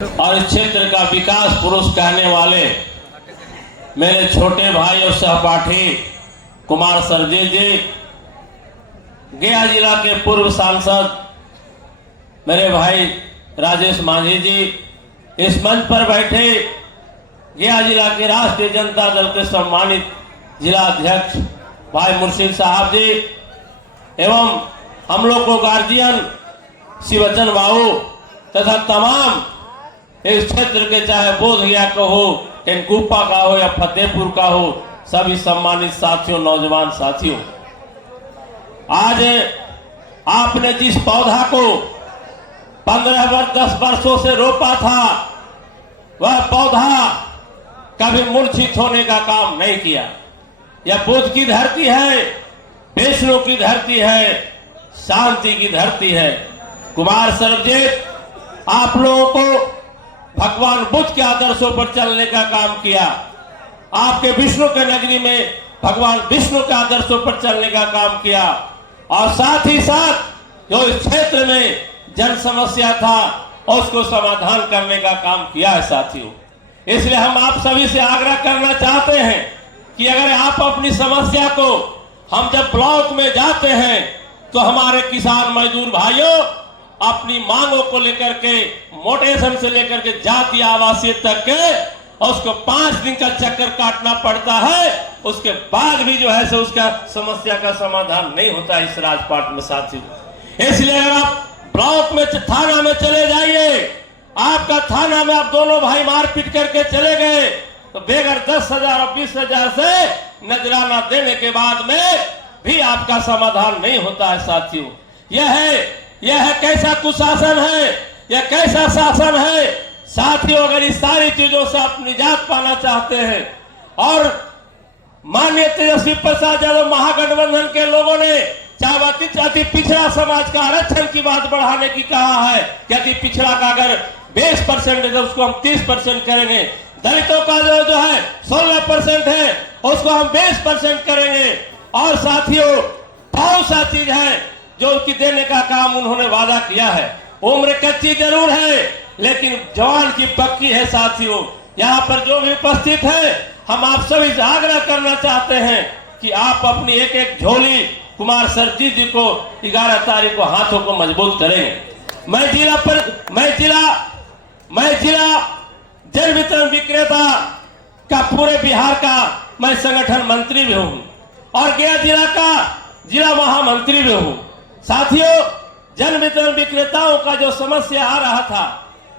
और इस क्षेत्र का विकास पुरुष कहने वाले मेरे छोटे भाई और सहपाठी कुमार सरजीत जी, गया जिला के पूर्व सांसद मेरे भाई राजेश मांझी जी, इस मंच पर बैठे गया जिला के राष्ट्रीय जनता दल के सम्मानित जिला अध्यक्ष भाई मुर्शिद साहब जी, एवं हम लोग को गार्जियन शिवचन बाबू तथा तमाम इस क्षेत्र के, चाहे बोधगया का हो, टेनकुप्पा का हो या फतेहपुर का हो, सभी सम्मानित साथियों, नौजवान साथियों, आज आपने जिस पौधा को 10 वर्षों से रोपा था, वह पौधा कभी मूर्छित होने का काम नहीं किया। यह बुद्ध की धरती है, विष्णु की धरती है, शांति की धरती है। कुमार सरजीत, आप लोगों को भगवान बुद्ध के आदर्शों पर चलने का काम किया। आपके विष्णु के नगरी में भगवान विष्णु के आदर्शों पर चलने का काम किया, और साथ ही साथ जो इस क्षेत्र में जन समस्या था उसको समाधान करने का काम किया है साथियों। इसलिए हम आप सभी से आग्रह करना चाहते हैं कि अगर आप अपनी समस्या को, हम जब ब्लॉक में जाते हैं तो हमारे किसान मजदूर भाइयों अपनी मांगों को लेकर के, मोटेशन से लेकर के जातीय आवासीय तक के, उसको 5 दिन का चक्कर काटना पड़ता है। उसके बाद भी जो है सो उसका समस्या का समाधान नहीं होता इस राजपाट में साथियों। इसलिए अगर आप ब्लॉक में, थाना में चले जाइए, आपका थाना में आप दोनों भाई मारपीट करके चले गए तो बेगर 10,000 और 20,000 से नजराना देने के बाद में भी आपका समाधान नहीं होता है साथियों। यह है कैसा कुशासन है, यह कैसा शासन है साथियों। अगर इस सारी चीजों से आप निजात पाना चाहते हैं, और माननीय तेजस्वी प्रसाद यादव महागठबंधन के लोगों ने चाहे अति पिछड़ा समाज का आरक्षण की बात बढ़ाने की कहा है कि अति पिछड़ा का अगर 20% है तो उसको हम 30% करेंगे, दलितों का जो है 16% है उसको हम 20% करेंगे। और साथियों, बहुत सा चीज है जो उसकी देने का काम उन्होंने वादा किया है। उम्र कच्ची जरूर है लेकिन जवान की पक्की है साथियों। यहाँ पर जो भी उपस्थित है, हम आप सभी से आग्रह करना चाहते हैं कि आप अपनी एक एक झोली कुमार सरजीत जी को 11 तारीख को हाथों को मजबूत करेंगे। मैं जिला जन वितरण विक्रेता का पूरे बिहार का मैं संगठन मंत्री भी हूँ और गया जिला का जिला महामंत्री भी हूँ। साथियों, जन वितरण विक्रेताओं का जो समस्या आ रहा था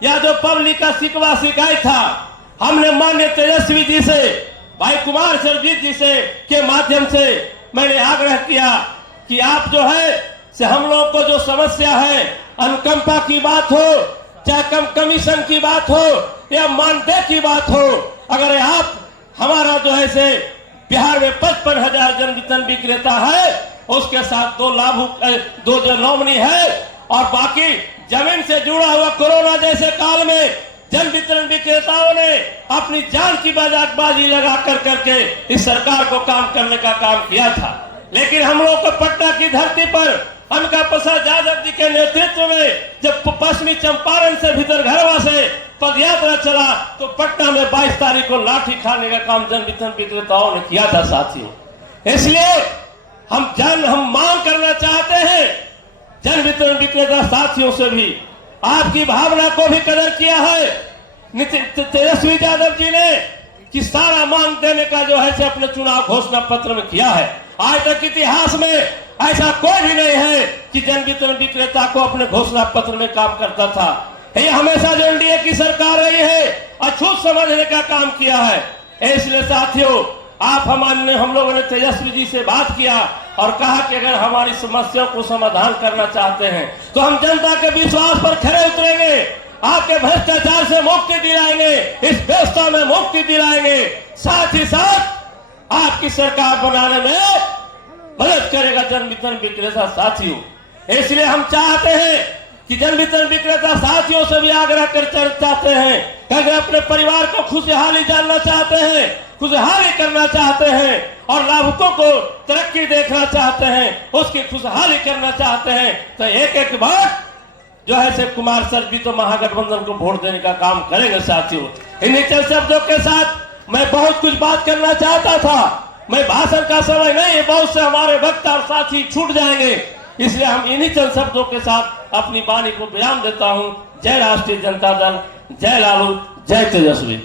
या जो पब्लिक का शिकवा शिकायत था, हमने माननीय तेजस्वी जी से, भाई कुमार सरजीत जी से के माध्यम से मैंने आग्रह किया कि आप जो है से हम लोग को जो समस्या है, अनुकंपा की बात हो, चाहे कम कमीशन की बात हो या मानदेय की बात हो, अगर आप हमारा जो है से बिहार में 55,000 जन वितरण विक्रेता है, उसके साथ 2 जो नॉमिनी है, और बाकी जमीन से जुड़ा हुआ कोरोना जैसे काल में जन वितरण विक्रेताओं ने अपनी जान की बाजी लगा करके इस सरकार को काम करने का काम किया था। लेकिन हम लोग को पटना की धरती पर अनका प्रसाद यादव जी के नेतृत्व में जब पश्चिमी चंपारण से भीतर घरवा से पदयात्रा चला तो पटना में 22 तारीख को लाठी खाने का काम जन वितरण विक्रेताओं ने किया था साथियों। इसलिए हम मांग करना चाहते हैं जन वितरण विक्रेता साथियों से भी, आपकी भावना को भी कदर किया है तेजस्वी यादव जी ने कि सारा मांग देने का जो है से अपने चुनाव घोषणा पत्र में किया है। आज तक इतिहास में ऐसा कोई भी नहीं है कि जन वितरण विक्रेता को अपने घोषणा पत्र में काम करता था। ये हमेशा जो एनडीए की सरकार रही है अछूत समझने का काम किया है। इसलिए साथियों, हम लोगों ने तेजस्वी जी से बात किया और कहा कि अगर हमारी समस्याओं को समाधान करना चाहते हैं तो हम जनता के विश्वास पर खरे उतरेंगे, आपके भ्रष्टाचार से मुक्ति दिलाएंगे, इस व्यवस्था में मुक्ति दिलाएंगे, साथ ही साथ आपकी सरकार बनाने में मदद करेगा जन वितरण विक्रेता साथियों। इसलिए हम चाहते हैं कि जन वितरण विक्रेता साथियों से भी आग्रह चाहते हैं कि अगर अपने परिवार को खुशहाली जानना चाहते हैं, खुशहाली करना चाहते हैं और लाभुकों को तरक्की देखना चाहते हैं, उसकी खुशहाली करना चाहते हैं, तो एक एक वोट जो है शिव कुमार सर भी तो महागठबंधन को वोट देने का काम करेंगे साथियों। इन्हीं चंद शब्दों के साथ मैं बहुत कुछ बात करना चाहता था, मैं भाषण का समय नहीं है, बहुत से हमारे वक्ता और साथी छूट जाएंगे, इसलिए हम इन्हीं चंद शब्दों के साथ अपनी वाणी को विराम देता हूं। जय राष्ट्रीय जनता दल, जय लालू, जय तेजस्वी।